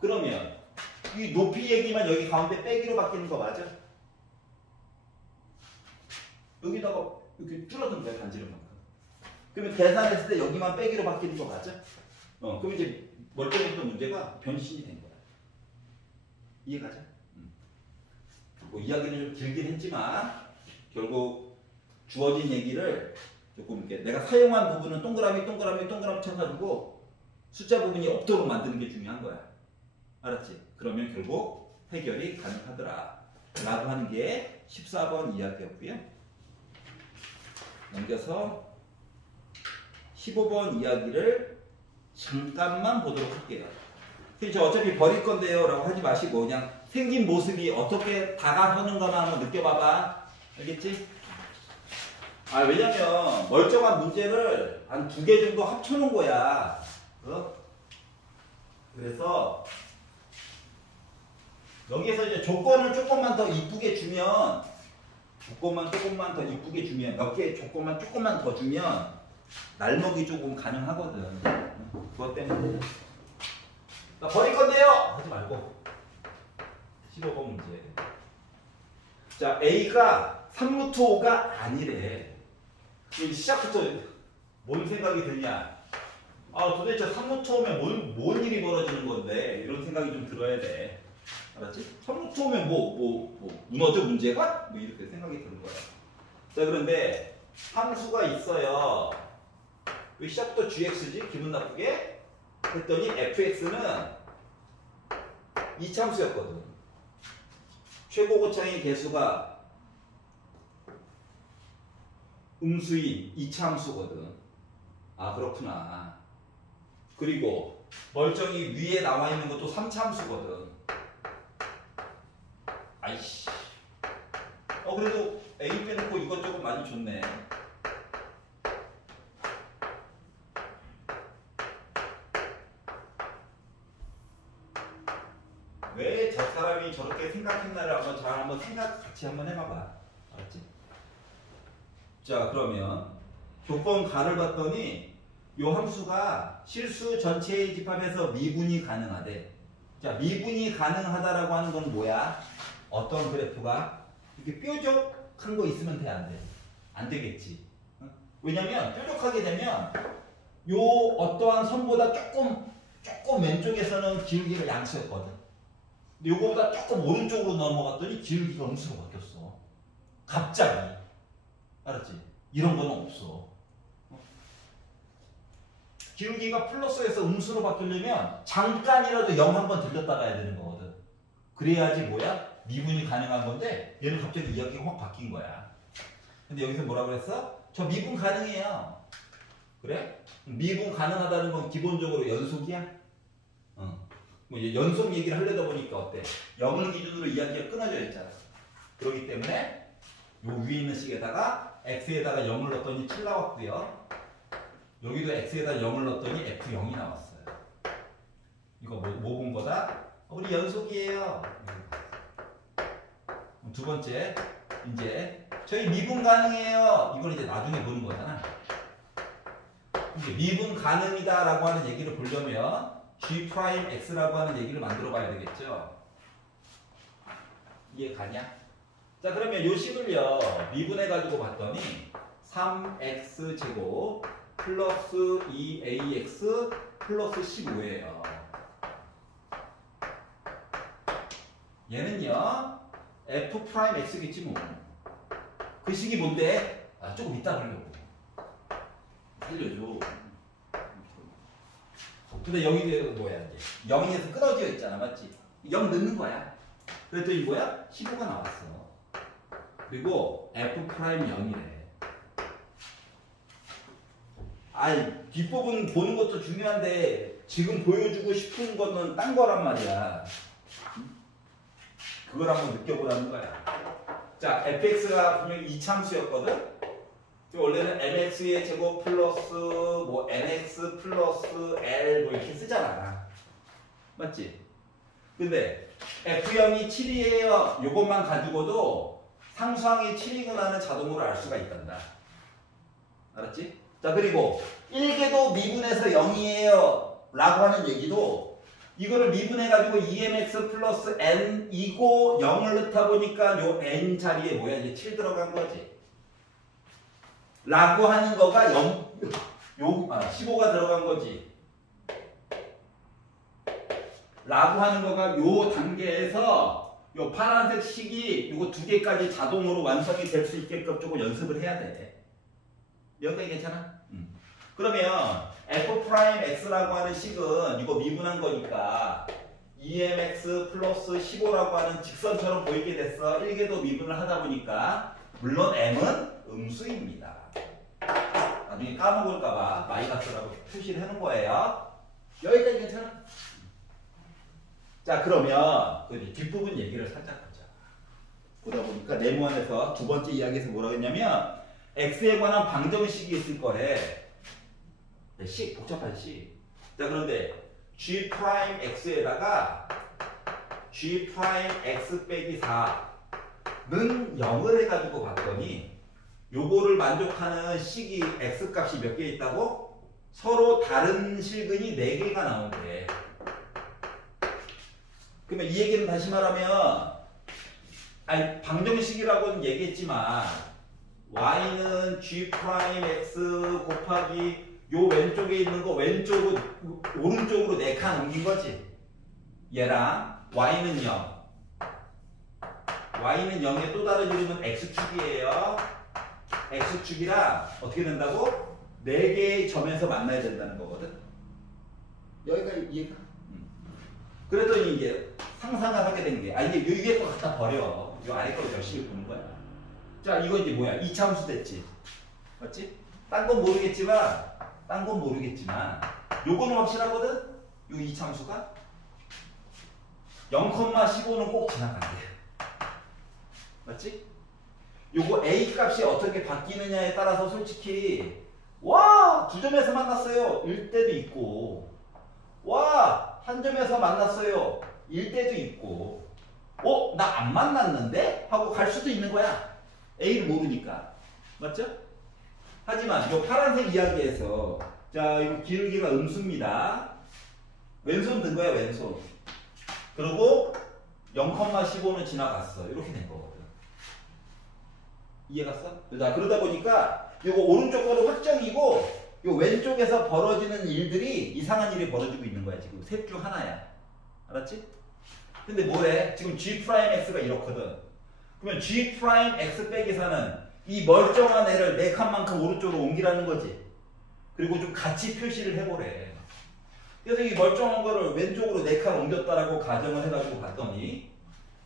그러면 이 높이 얘기만 여기 가운데 빼기로 바뀌는 거 맞아? 여기다가 이렇게 줄어든 거야 반지름만큼. 그러면 계산했을 때 여기만 빼기로 바뀌는 거 맞아? 그럼 이제 멀쩡했던 문제가 변신이 된 거야. 이해가죠? 뭐 이야기는 좀 길긴 했지만 결국 주어진 얘기를 조금 이렇게 내가 사용한 부분은 동그라미 쳐가지고 숫자 부분이 없도록 만드는 게 중요한 거야. 알았지? 그러면 결국 해결이 가능하더라 라고 하는 게 14번 이야기였고요. 넘겨서 15번 이야기를 잠깐만 보도록 할게요. 저 어차피 버릴 건데요 라고 하지 마시고 그냥 생긴 모습이 어떻게 다가서는가만 한번 느껴봐봐. 알겠지? 왜냐면 멀쩡한 문제를 한 2개 정도 합쳐놓은 거야. 그래서 여기에서 이제 조건을 조금만 더 이쁘게 주면 조건만 더 이쁘게 주면 몇 개 조건만 조금만 더 주면 날먹이 조금 가능하거든. 그것 때문에 나 버릴 건데요 하지 말고 15번 문제. 자, A가 3루트 5가 아니래. 시작부터 뭔 생각이 드냐? 도대체 3루트 5면 뭔 일이 벌어지는 건데? 이런 생각이 좀 들어야 돼. 알았지? 3루트 5면 무너져 문제가? 이렇게 생각이 드는 거야. 자, 그런데 함수가 있어요. 왜 시작부터 gx지? 기분 나쁘게? 했더니 fx는 이차함수였거든. 최고 고차의 개수가 음수인 이차함수거든. 그렇구나. 그리고 멀쩡히 위에 나와 있는 것도 3차함수거든. 아이씨. 그래도 A 빼놓고 이것저것 많이 줬네. 왜 저 사람이 저렇게 생각했나를 한번 같이 한번 해봐봐. 알았지? 자, 그러면 조건 가를 봤더니 요 함수가 실수 전체의 집합에서 미분이 가능하대. 자, 미분이 가능하다라고 하는 건 뭐야? 어떤 그래프가 이렇게 뾰족한 거 있으면 돼, 안 돼? 안 되겠지. 왜냐면 뾰족하게 되면 요 어떠한 선보다 조금 왼쪽에서는 기울기가 양수였거든. 근데 요거보다 조금 오른쪽으로 넘어갔더니 기울기가 음수로 바뀌었어. 갑자기. 알았지? 이런 거는 없어. 기울기가 플러스에서 음수로 바뀌려면 잠깐이라도 0 한번 들렸다 가야 되는 거거든. 그래야지 뭐야? 미분이 가능한 건데 얘는 갑자기 이야기가 확 바뀐 거야. 근데 여기서 뭐라 그랬어? 저 미분 가능해요. 그래? 미분 가능하다는 건 기본적으로 연속이야? 뭐 연속 얘기를 하려다 보니까 어때? 0을 기준으로 이야기가 끊어져 있잖아. 그렇기 때문에 요 위에 있는 식에다가 x에다가 0을 넣었더니 7 나왔고요. 여기도 x에다 0을 넣었더니 f0이 나왔어요. 이거 뭐 본 거다? 우리 연속이에요. 두 번째, 이제 저희 미분 가능해요. 이걸 이제 나중에 보는 거잖아. 이제 미분 가능이다라고 하는 얘기를 보려면 G'X라고 하는 얘기를 만들어 봐야 되겠죠. 이해 가냐? 자, 그러면 요 식을요 미분해 가지고 봤더니 3x제곱 플러스 2ax 플러스 15예요. 얘는요 f'x겠지 뭐. 그 식이 뭔데? 아, 조금 이따 하려고. 살려줘. 근데 여기도 뭐야 이제 0에서 끊어져 있잖아, 맞지? 0 넣는 거야. 그랬더니 뭐야? 15가 나왔어. 그리고 f'0이래. 아이, 뒷부분 보는 것도 중요한데 지금 보여주고 싶은 거는 딴 거란 말이야. 그걸 한번 느껴보라는 거야. 자, fx가 분명히 이참수였거든? 원래는 mx의 제곱 플러스 뭐 nx 플러스 l 뭐 이렇게 쓰잖아. 맞지? 근데 f0이 7이에요. 요것만 가지고도 상수항이 7이구나는 자동으로 알 수가 있단다. 알았지? 자, 그리고 1개도 미분해서 0이에요 라고 하는 얘기도 이거를 미분해가지고 2mx 플러스 n이고 0을 넣다 보니까 요 n 자리에 뭐야? 이제 7 들어간 거지. 라고 하는 거가 15가 들어간 거지. 라고 하는 거가 요 단계에서 요 파란색 식이 요거 두 개까지 자동으로 완성이 될 수 있게끔 조금 연습을 해야 돼. 여기까지 괜찮아? 그러면 f'x라고 하는 식은 이거 미분한 거니까 2mx 플러스 15라고 하는 직선처럼 보이게 됐어. 1개도 미분을 하다 보니까 물론 m은 음수입니다. 나중에 까먹을까봐 마이너스라고 표시를 해놓은 거예요. 여기까지 괜찮아? 자, 그러면 그 뒷부분 얘기를 살짝 보자. 보다 보니까 네모안에서 두 번째 이야기에서 뭐라고 했냐면 x에 관한 방정식이 있을 거래. 식, 복잡한 식. 자, 그런데 g'x에다가 g'x 빼기 4는 0을 해가지고 봤더니 요거를 만족하는 식이 x값이 몇 개 있다고? 서로 다른 실근이 4개가 나온대. 그러면 이 얘기는 다시 말하면 아니, 방정식이라고는 얘기했지만 y는 g'x 곱하기 요 왼쪽에 있는 거 왼쪽으로 오른쪽으로 4칸 옮긴 거지. 얘랑 y는 0. y는 0의 또 다른 이름은 x축이에요. x축이랑 어떻게 된다고? 4개의 점에서 만나야 된다는 거거든. 여기까지 이해가? 그랬더니 이제 상상을 하게 된 게, 이제 요 위에 거 갖다 버려. 요 아래 거 열심히 보는 거야. 자, 이거 이제 뭐야? 이차함수 됐지? 맞지? 딴 건 모르겠지만 요거는 확실하거든? 요 이차함수가 0,15는 꼭 지나간대. 맞지? 요거 A 값이 어떻게 바뀌느냐에 따라서 솔직히 와! 2점에서 만났어요. 일 때도 있고 와! 한 점에서 만났어요. 일 때도 있고 나 안 만났는데? 하고 갈 수도 있는 거야. A를 모르니까. 맞죠? 하지만 요 파란색 이야기에서 자, 이거 기울기가 음수입니다. 왼손 든 거야, 왼손. 그리고 0,15는 지나갔어. 이렇게 된 거거든. 이해 갔어? 자, 그러다 보니까 이거 오른쪽 거는 확정이고 요 왼쪽에서 벌어지는 일들이 이상한 일이 벌어지고 있는 거야. 지금 셋 중 하나야. 알았지? 근데 뭐래? 지금 G'X가 이렇거든. 그러면 G'X 빼기 4는 이 멀쩡한 애를 4칸만큼 오른쪽으로 옮기라는 거지. 그리고 좀 같이 표시를 해보래. 그래서 이 멀쩡한 거를 왼쪽으로 4칸 옮겼다라고 가정을 해가지고 봤더니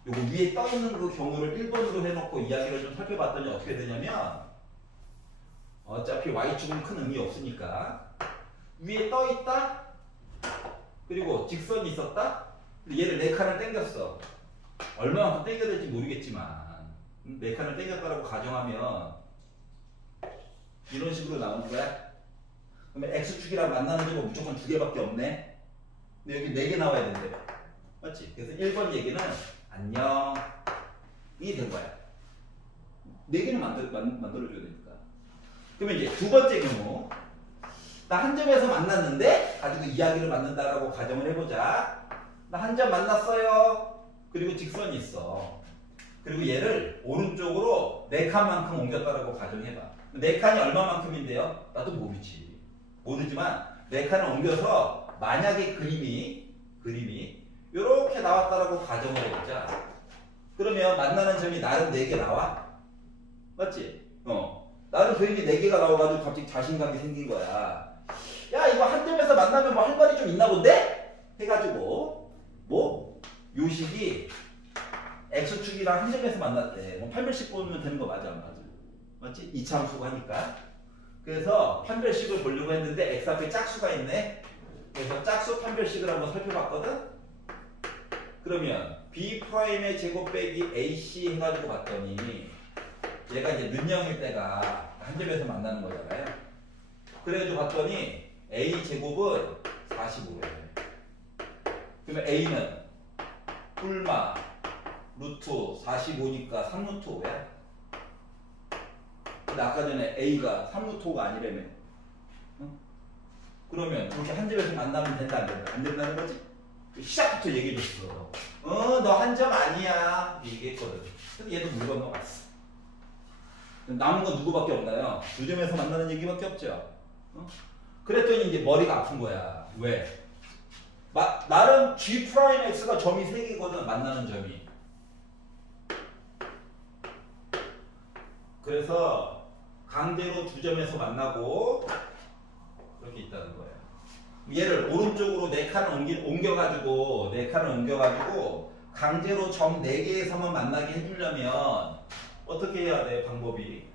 요거 위에 떠있는 그 경우를 1번으로 해놓고 이야기를 좀 살펴봤더니 어떻게 되냐면 어차피 Y축은 큰 의미 없으니까 위에 떠있다 그리고 직선이 있었다 얘를 4칸을 당겼어. 얼마만큼 당겨야 될지 모르겠지만 4칸을 당겼다라고 가정하면 이런 식으로 나오는 거야. 그러면 X축이랑 만나는 점은 무조건 2개밖에 없네. 근데 여기 4개 나와야 된대. 맞지? 그래서 1번 얘기는 안녕이 된 거야. 4개는 만들어줘야 되니까. 그러면 이제 두 번째 경우 나 한 점에서 만났는데 가지고 이야기를 만든다라고 가정을 해보자. 나 한 점 만났어요. 그리고 직선이 있어. 그리고 얘를 오른쪽으로 4칸만큼 옮겼다라고 가정해봐. 4칸이 얼마만큼인데요? 나도 모르지. 모르지만 4칸을 옮겨서 만약에 그림이 이렇게 나왔다라고 가정을 해보자. 그러면 만나는 점이 나름 4개 나와? 맞지? 나름 그림이 4개가 나와가지고 갑자기 자신감이 생긴 거야. 야 이거 한 점에서 만나면 뭐 할 말이 좀 있나 본데? 해가지고 뭐? 요식이 X축이랑 한 점에서 만났대. 뭐 판별식 보면 되는 거 맞아 안 맞아? 맞지? 이차함수가 하니까. 그래서 판별식을 보려고 했는데 X 앞에 짝수가 있네. 그래서 짝수 판별식을 한번 살펴봤거든? 그러면 B'의 제곱 빼기 AC 해가지고 봤더니 얘가 이제 는영일 때가 한 점에서 만나는 거잖아요. 그래가지고 봤더니 A 제곱은 45래. 그러면 A는 뿔마 루트 45니까 3루트 5야. 근데 아까 전에 A가 3루트 5가 아니라며. 응? 그러면 그렇게 한 점에서 만나면 된다 안 된다? 안 된다는 거지? 시작부터 얘기해줬어. 너 한 점 아니야. 얘기했거든. 근데 얘도 물 건너갔어. 남은 건 누구밖에 없나요? 두 점에서 만나는 얘기밖에 없죠. 그랬더니 이제 머리가 아픈 거야. 왜? 나름 G'X가 점이 3개거든. 만나는 점이. 그래서 강제로 두 점에서 만나고 그렇게 있다는 거예요. 얘를 오른쪽으로 4칸을 옮겨가지고 강제로 점 4개에서만 만나게 해주려면 어떻게 해야 돼? 방법이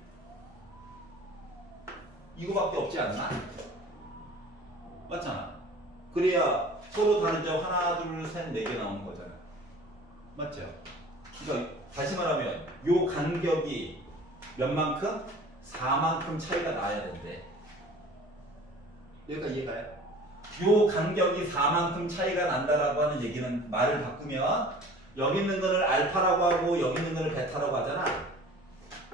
이거밖에 없지 않나? 맞잖아. 그래야 서로 다른 점 하나 둘 셋 4개 나오는 거잖아. 맞죠? 그러니까 다시 말하면 요 간격이 몇만큼? 4만큼 차이가 나야 된대. 여기가 이해가요? 요 간격이 4만큼 차이가 난다라고 하는 얘기는 말을 바꾸면 여기 있는 거를 알파라고 하고 여기 있는 거를 베타라고 하잖아.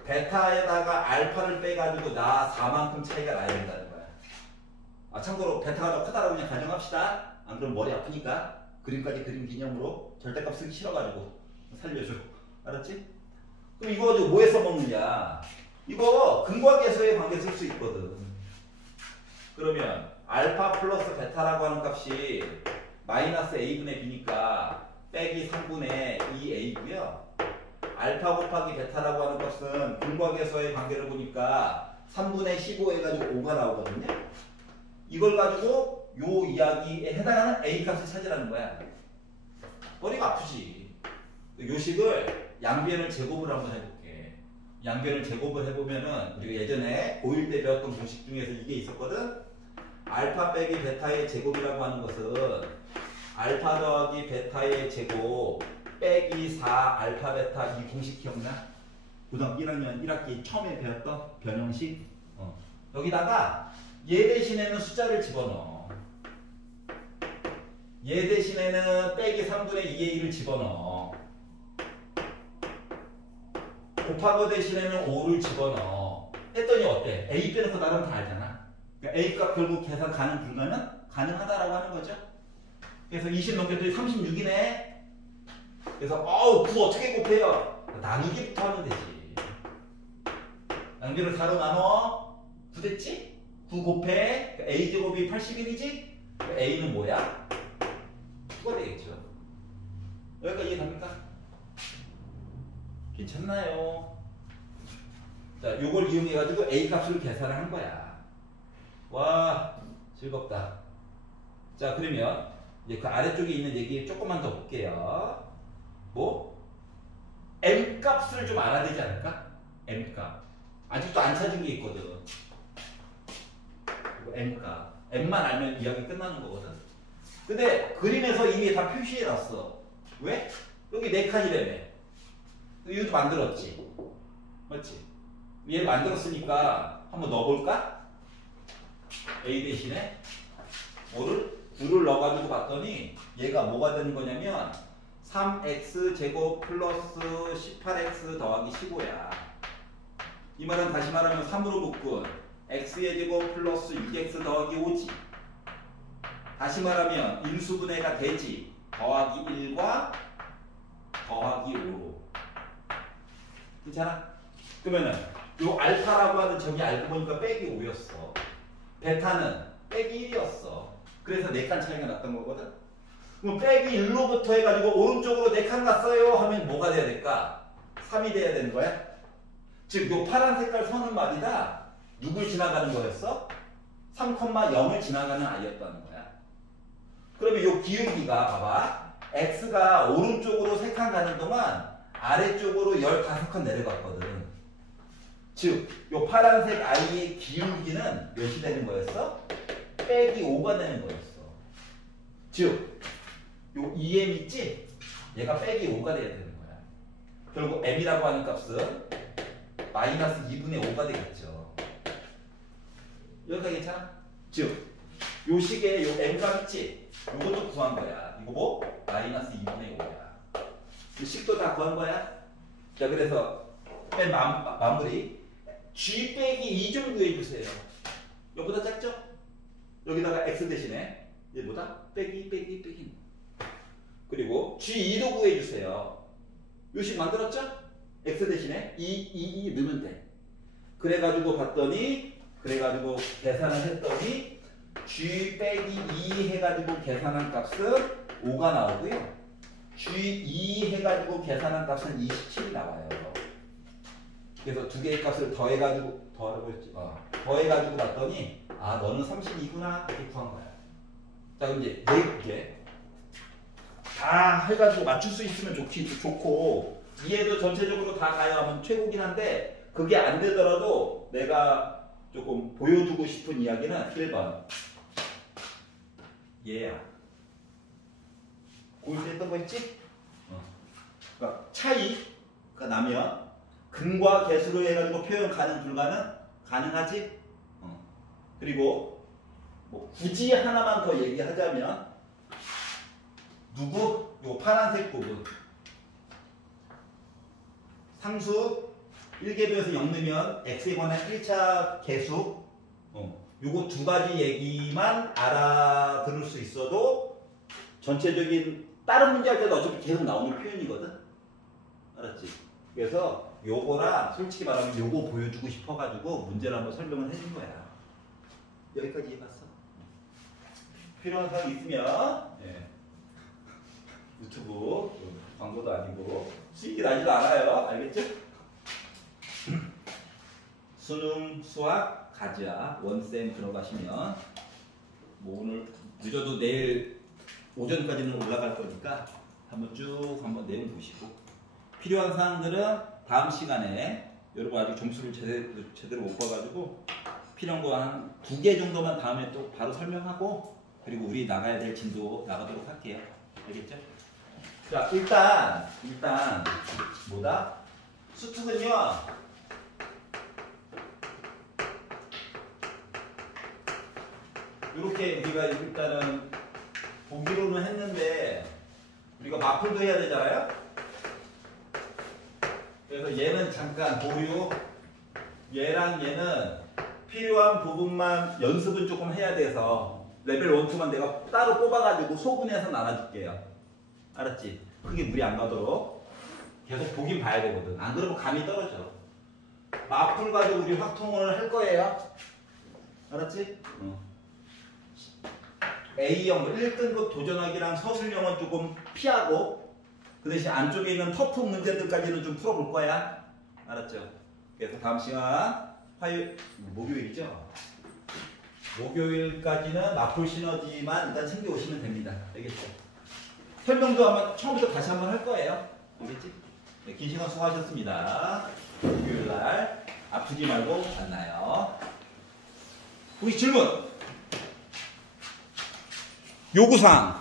베타에다가 알파를 빼가지고 나 4만큼 차이가 나야 된다는 거야. 참고로 베타가 더 크다라고 그냥 가정합시다. 안 그러면 머리 아프니까 그림까지 그림 기념으로 절대값 쓰기 싫어가지고 살려줘. 알았지? 그럼 이거 가지고 뭐에 써먹느냐? 이거 근과계수의 관계 쓸 수 있거든. 그러면 알파 플러스 베타라고 하는 값이 마이너스 a분의 b니까 빼기 3분의 2a고요. 알파 곱하기 베타라고 하는 값은 근과계수의 관계를 보니까 3분의 15 해가지고 5가 나오거든요. 이걸 가지고 요 이야기에 해당하는 a 값을 찾으라는 거야. 머리가 아프지. 요식을 양변을 제곱을 한번 해볼게. 양변을 제곱을 해보면은 우리가 예전에 고1 때 배웠던 공식 중에서 이게 있었거든. 알파 빼기 베타의 제곱이라고 하는 것은 알파 더하기 베타의 제곱 빼기 4 알파 베타 이 공식 기억나? 고등학교 1학년 1학기 처음에 배웠던 변형식. 여기다가 얘 대신에는 숫자를 집어넣어. 얘 대신에는 빼기 3분의 2의 1을 집어넣어. 곱하고 대신에는 5를 집어넣어. 했더니 어때? A 빼놓고 나름 다 알잖아. 그러니까 A 값 결국 계산 가능 불가는 가능하다라고 하는 거죠. 그래서 20 넘겼더니 36이네. 그래서 9 어떻게 곱해요? 나누기부터 하면 되지. 양변을 4로 나눠 9 됐지? 9 곱해 a제곱이 81이지? a는 뭐야? 9가 되겠죠. 여기까지 이해갑니까? 괜찮나요? 자, 요걸 이용해가지고 a 값을 계산을 한 거야. 와, 즐겁다. 자, 그러면 이제 그 아래쪽에 있는 얘기 조금만 더 볼게요. 뭐? m 값을 좀 알아야 되지 않을까? m 값. 아직도 안 찾은 게 있거든. 이거 m 값. m만 알면 이야기 끝나는 거거든. 근데 그림에서 이미 다 표시해 놨어. 왜? 여기 4칸이라며. 이것도 만들었지. 맞지? 얘 만들었으니까 한번 넣어볼까? a 대신에 뭐를? 9를 넣어가지고 봤더니 얘가 뭐가 되는 거냐면 3x 제곱 플러스 18x 더하기 15야. 이 말은 다시 말하면 3으로 묶은 x의 제곱 플러스 6x 더하기 5지. 다시 말하면 인수분해가 되지. 더하기 1과 더하기 5로. 괜찮아? 그러면은 요 알파라고 하는 점이 알고 보니까 빼기 5였어. 베타는 빼기 1이었어. 그래서 4칸 차이가 났던 거거든. 그럼 빼기 1로부터 해가지고 오른쪽으로 4칸 났어요 하면 뭐가 돼야 될까? 3이 돼야 되는 거야. 즉, 요 파란 색깔 선은 말이다. 누굴 지나가는 거였어? 3,0을 지나가는 아이였다는 거야. 그러면 요 기울기가 봐봐. x가 오른쪽으로 3칸 가는 동안 아래쪽으로 15칸 내려갔거든. 즉, 요 파란색 아이의 기울기는 몇이 되는 거였어? 빼기 5가 되는 거였어. 즉, 요 2m 있지? 얘가 빼기 5가 돼야 되는 거야. 결국 m이라고 하는 값은 마이너스 2분의 5가 되겠죠. 여기까지 괜찮아? 즉, 요 식에 요 m값 있지? 요것도 구한 거야. 이거 뭐? 마이너스 2분의 5야. 이 식도 다 구한 거야. 자, 그래서 맨 마무리. g 빼기 2 좀 구해주세요. 요보다 작죠? 여기다가 x 대신에 얘보다 빼기. 그리고 g2도 구해주세요. 요식 만들었죠? x 대신에 2 넣으면 돼. 그래가지고 봤더니 계산을 했더니 g 빼기 2 해가지고 계산한 값은 5가 나오고요. g2 해가지고 계산한 값은 27이 나와요. 그래서 두 개의 값을 더해가지고 봤더니 아, 너는 32구나 이렇게 구한 거야. 자, 그럼 이제 4개 다 해가지고 맞출 수 있으면 좋고 이해도 전체적으로 다 가야 하면 최고긴 한데 그게 안 되더라도 내가 조금 보여주고 싶은 이야기는 1번 얘야. 고1 때 했던 거 있지? 그러니까 차이가 나면 근과 계수로 해가지고 표현 가능 불가능? 가능하지? 그리고 뭐 굳이 하나만 더 얘기하자면 누구? 요 파란색 부분 상수 1궤도에서 0 넣으면 x에 관한 1차 계수 요거 두 가지 얘기만 알아들을 수 있어도 전체적인 다른 문제 할 때도 어차피 계속 나오는 표현이거든. 알았지? 그래서 요거랑 솔직히 말하면 요거 보여주고 싶어가지고 문제를 한번 설명을 해준 거야. 여기까지 해봤어. 필요한 사항 있으면 유튜브 광고도 아니고 수익이 나지도 않아요. 알겠죠? 수능, 수학, 가자 원쌤 들어가시면 뭐 오늘 늦어도 내일 오전까지는 올라갈 거니까 한번 내용 보시고 필요한 사항들은 다음 시간에 여러분 아직 점수를 제대로 못 봐가지고 필요한 거 한 2개 정도만 다음에 또 바로 설명하고 그리고 우리 나가야 될 진도 나가도록 할게요. 알겠죠? 자, 일단 뭐다? 수특은요. 이렇게 우리가 일단은 보기로는 했는데 우리가 마플도 해야 되잖아요. 그래서 얘는 잠깐 보유. 얘랑 얘는 필요한 부분만 연습은 조금 해야 돼서 레벨 1, 2만 내가 따로 뽑아가지고 소분해서 나눠줄게요. 알았지? 크게 무리 안 가도록 계속 보긴 봐야 되거든. 안 그러면 감이 떨어져. 마플 가지고 우리 확통을 할 거예요. 알았지? A형 1등급 도전하기랑 서술형은 조금 피하고 그 대신 안쪽에 있는 터프 문제들까지는 좀 풀어볼 거야. 알았죠? 그래서 다음 시간 목요일이죠? 목요일까지는 마풀 시너지만 일단 챙겨오시면 됩니다. 알겠죠? 설명도 아마 처음부터 다시 한번 할 거예요. 알겠지? 네, 긴 시간 수고하셨습니다. 목요일날 아프지 말고 만나요. 우리 질문! 요구사항